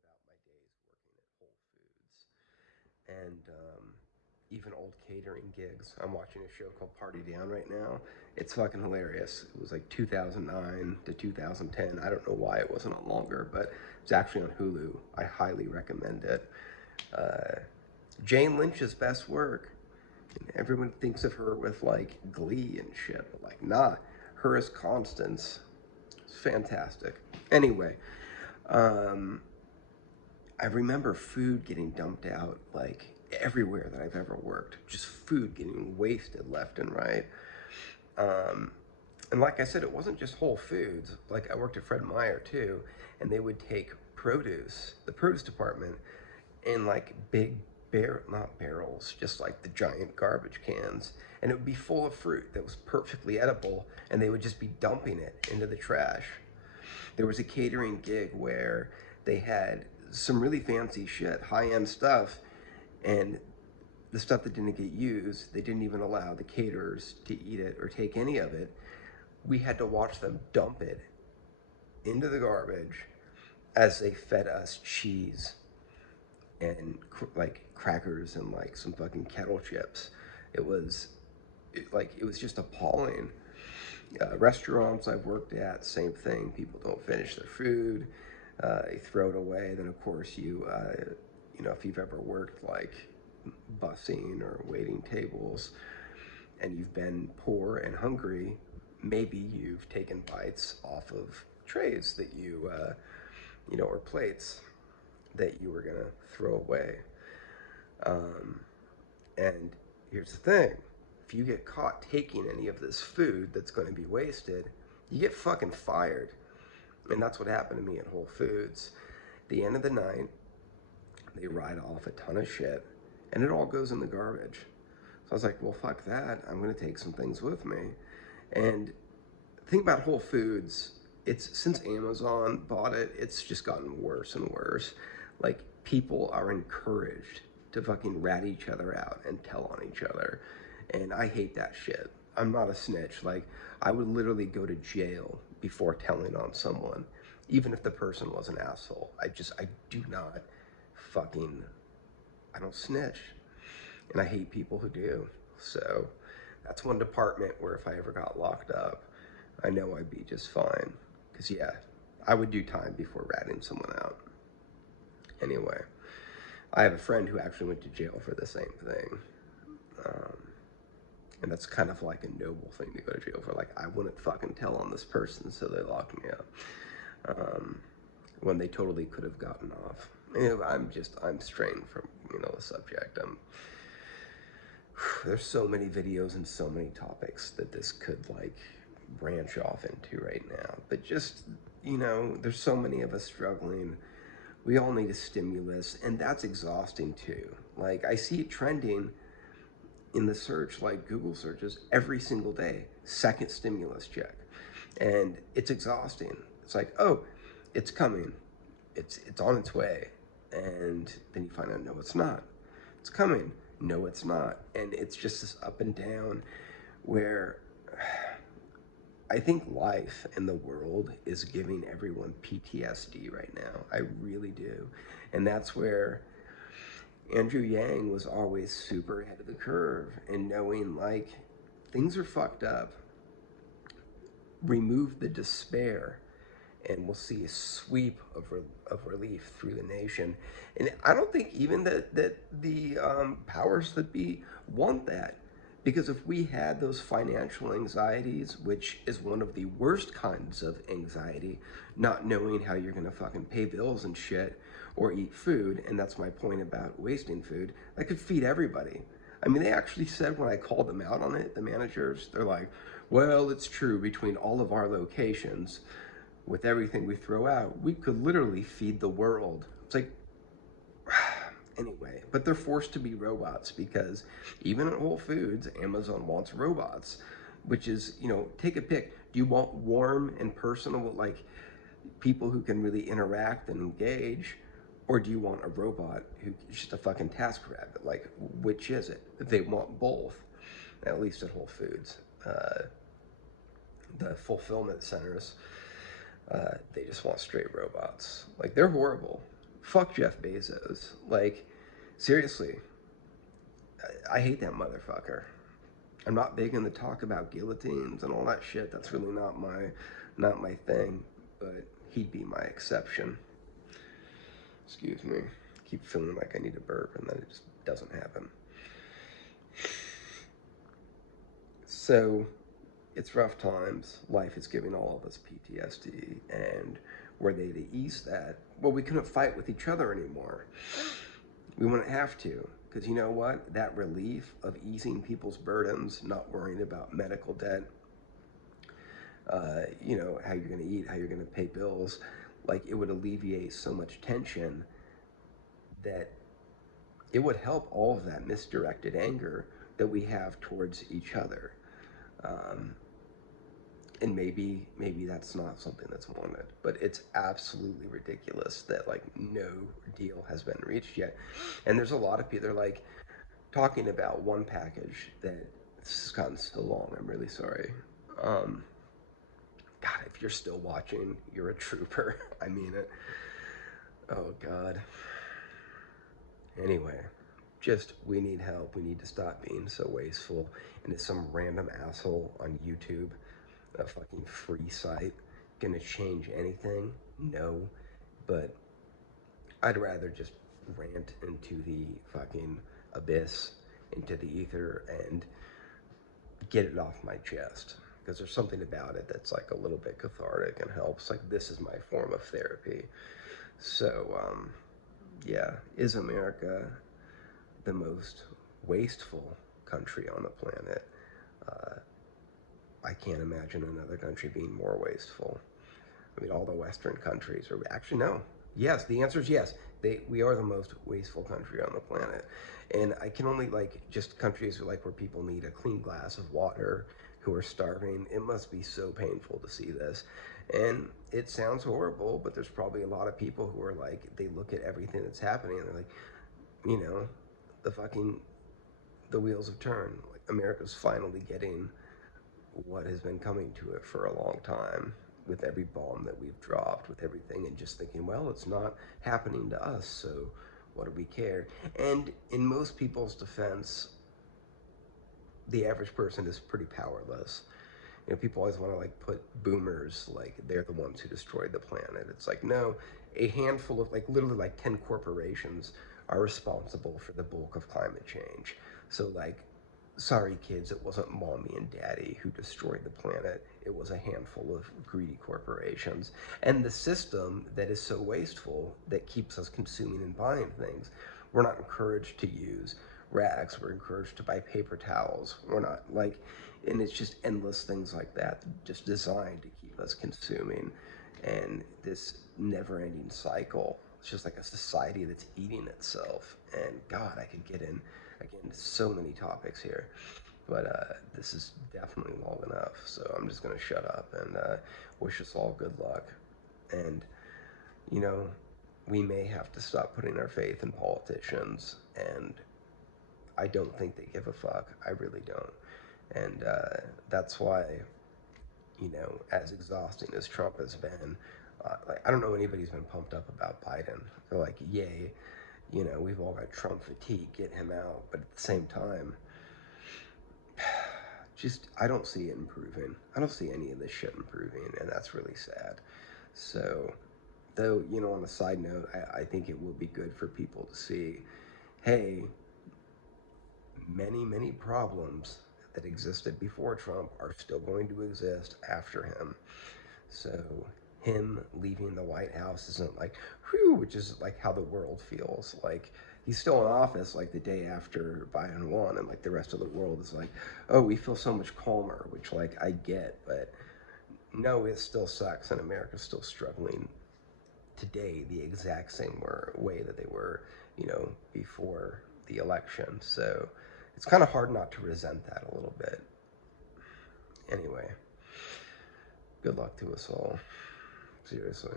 about my days working at Whole Foods and even old catering gigs. I'm watching a show called Party Down right now. It's fucking hilarious. It was like 2009 to 2010. I don't know why it wasn't on longer, but it's actually on Hulu. I highly recommend it. Uh, Jane Lynch's best work. And everyone thinks of her with like Glee and shit, but like, nah, her as Constance. It's fantastic. Anyway, um, I remember food getting dumped out like everywhere that I've ever worked. Just food getting wasted left and right. Um, and like I said, it wasn't just Whole Foods. Like I worked at Fred Meyer too, and they would take produce, the produce department, in like big not barrels, just like the giant garbage cans, and it would be full of fruit that was perfectly edible, and they would just be dumping it into the trash. There was a catering gig where they had some really fancy shit, high-end stuff, and the stuff that didn't get used, they didn't even allow the caterers to eat it or take any of it. We had to watch them dump it into the garbage as they fed us cheese and like crackers and like some fucking kettle chips. It was it was just appalling. Restaurants I've worked at, same thing. People don't finish their food. They throw it away. Then of course you know, if you've ever worked like busing or waiting tables, and you've been poor and hungry, maybe you've taken bites off of trays that you know, or plates that you were gonna throw away. Um, and here's the thing: if you get caught taking any of this food that's going to be wasted, you get fucking fired. And that's what happened to me at Whole Foods. At the end of the night, they write off a ton of shit, and it all goes in the garbage. So I was like, well, fuck that. I'm going to take some things with me. And the thing about Whole Foods, it's since Amazon bought it, it's just gotten worse and worse. Like, people are encouraged to fucking rat each other out and tell on each other. And I hate that shit. I'm not a snitch. Like, I would literally go to jail before telling on someone, even if the person was an asshole. I do not fucking, I don't snitch. And I hate people who do. So that's one department where if I ever got locked up, I know I'd be just fine. Because, yeah, I would do time before ratting someone out. Anyway, I have a friend who actually went to jail for the same thing. Um, and that's kind of like a noble thing to go to jail for. Like, I wouldn't fucking tell on this person, so they locked me up. Um, when they totally could have gotten off. You know, I'm straying from, you know, the subject. There's so many videos and so many topics that this could like branch off into right now. But just, you know, there's so many of us struggling. We all need a stimulus, and that's exhausting too. Like, I see it trending in the search, like Google searches, every single day. Second stimulus check. And it's exhausting. It's like, oh, it's coming. It's on its way. And then you find out, no, it's not. It's coming. No, it's not. And it's just this up and down where I think life and the world is giving everyone PTSD right now. I really do. And that's where Andrew Yang was always super ahead of the curve and knowing like things are fucked up. Remove the despair and we'll see a sweep of relief through the nation. And I don't think even that the powers that be want that. Because if we had those financial anxieties, which is one of the worst kinds of anxiety, not knowing how you're gonna fucking pay bills and shit or eat food, and that's my point about wasting food, that could feed everybody. I mean, they actually said when I called them out on it, the managers, they're like, well, it's true, between all of our locations, with everything we throw out, we could literally feed the world. It's like, anyway, but they're forced to be robots because even at Whole Foods, Amazon wants robots, which is, you know, take a pick. Do you want warm and personal, like people who can really interact and engage? Or do you want a robot who's just a fucking task rabbit? Like, which is it? They want both, at least at Whole Foods. The fulfillment centers, they just want straight robots. Like, they're horrible. Fuck Jeff Bezos. Like, seriously, I hate that motherfucker. I'm not big in the talk about guillotines and all that shit. That's really not my thing. But he'd be my exception. Excuse me. I keep feeling like I need a burp, and then it just doesn't happen. So, it's rough times. Life is giving all of us PTSD, and were they to ease that, well, we couldn't fight with each other anymore. We wouldn't have to, because you know what? That relief of easing people's burdens, not worrying about medical debt, how you're going to eat, how you're going to pay bills, like it would alleviate so much tension that it would help all of that misdirected anger that we have towards each other. Um, and maybe that's not something that's wanted, but it's absolutely ridiculous that like no deal has been reached yet. And there's a lot of people, they're like talking about one package that, this has gotten so long, I'm really sorry. um God, if you're still watching, you're a trooper. I mean it. Oh God. Anyway, just we need help. We need to stop being so wasteful. And is some random asshole on YouTube, a fucking free site, gonna change anything? No. But I'd rather just rant into the fucking abyss, into the ether, and get it off my chest. Because there's something about it that's like a little bit cathartic and helps. Like, this is my form of therapy. So, yeah, is America the most wasteful country on the planet? Uh, I can't imagine another country being more wasteful. I mean, all the Western countries are actually no. Yes, the answer is yes. We are the most wasteful country on the planet, and I can only like just countries like where people need a clean glass of water, who are starving. It must be so painful to see this, and it sounds horrible, but there's probably a lot of people who are like, they look at everything that's happening and they're like, you know, the fucking the wheels have turned. Like, America's finally getting what has been coming to it for a long time, with every bomb that we've dropped, with everything, and just thinking, well, it's not happening to us, so what do we care? And in most people's defense, the average person is pretty powerless. People always want to like put boomers like they're the ones who destroyed the planet. It's like, no, a handful of like literally like 10 corporations are responsible for the bulk of climate change. So like, sorry kids, it wasn't mommy and daddy who destroyed the planet. It was a handful of greedy corporations. And the system that is so wasteful that keeps us consuming and buying things. We're not encouraged to use rags. We're encouraged to buy paper towels. We're not like, and it's just endless things like that, just designed to keep us consuming. And this never-ending cycle. It's just like a society that's eating itself. And God, I could get in again so many topics here, but this is definitely long enough. So I'm just gonna shut up and wish us all good luck. And you know, we may have to stop putting our faith in politicians, and I don't think they give a fuck. I really don't. And that's why, as exhausting as Trump has been, like, I don't know anybody's been pumped up about Biden. They're like, yay, we've all got Trump fatigue, get him out. But at the same time, just, I don't see it improving. I don't see any of this shit improving, and that's really sad. So, though, on a side note, I think it will be good for people to see, hey, many, many problems that existed before Trump are still going to exist after him. So him leaving the White House isn't like, whew, which is like how the world feels. Like, he's still in office like the day after Biden won, and like the rest of the world is like, oh, we feel so much calmer, which like I get, but no, it still sucks, and America's still struggling today the exact same way that they were, before the election. So it's kind of hard not to resent that a little bit. Anyway, good luck to us all. Seriously.